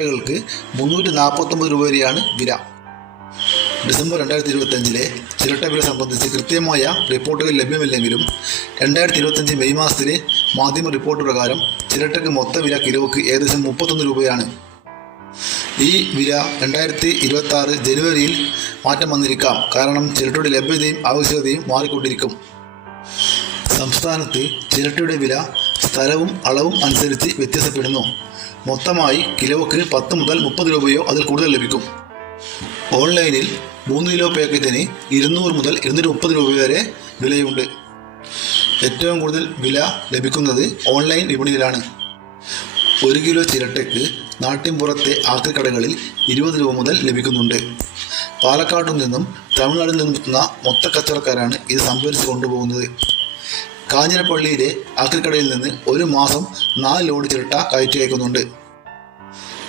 ചിരട്ടകൾക്ക് 349 രൂപ വരെയാണ് വില. ഡിസംബർ 2025 ചിരട്ട വില സംബന്ധിച്ച് കൃത്യമായ റിപ്പോർട്ടുകൾ ലഭ്യമല്ലെങ്കിലും 2025 മെയ് മാസത്തിലെ മാധ്യമ റിപ്പോർട്ട് പ്രകാരം ചിരട്ടയ്ക്ക് മൊത്ത വില കിലോയ്ക്ക് ഏകദേശം 31 രൂപയാണ്. ഈ വില 2026 ജനുവരിയിൽ മാറ്റം വന്നിരിക്കാം. കാരണം ചിരട്ടയുടെ ലഭ്യതയും ആവശ്യകതയും മാറിക്കൊണ്ടിരിക്കും. സംസ്ഥാനത്ത് ചിരട്ടയുടെ വില സ്ഥലവും അളവും അനുസരിച്ച് വ്യത്യാസപ്പെടുന്നു. മൊത്തമായി കിലോയ്ക്ക് 10 മുതൽ 30 രൂപയോ അതിൽ കൂടുതൽ ലഭിക്കും. ഓൺലൈനിൽ 3 കിലോ പാക്കറ്റിന് 200 മുതൽ 230 രൂപ വരെ വിലയുണ്ട്. ഏറ്റവും കൂടുതൽ വില ലഭിക്കുന്നത് ഓൺലൈൻ വിപണിയിലാണ്. 1 കിലോ ചിരട്ടയ്ക്ക് നാട്ടിൻപുറത്തെ ആക്രിക്കടകളിൽ 20 രൂപ മുതൽ ലഭിക്കുന്നുണ്ട്. പാലക്കാട്ടു നിന്നും തമിഴ്നാട്ടിൽ നിന്നും എത്തുന്ന മൊത്ത കച്ചവടക്കാരാണ് ഇത് സംഭരിച്ച് കൊണ്ടുപോകുന്നത്. കാഞ്ഞിരപ്പള്ളിയിലെ ആക്രിക്കടയിൽ നിന്ന് ഒരു മാസം 4 ലോഡ് ചിരട്ട കയറ്റി അയക്കുന്നുണ്ട്.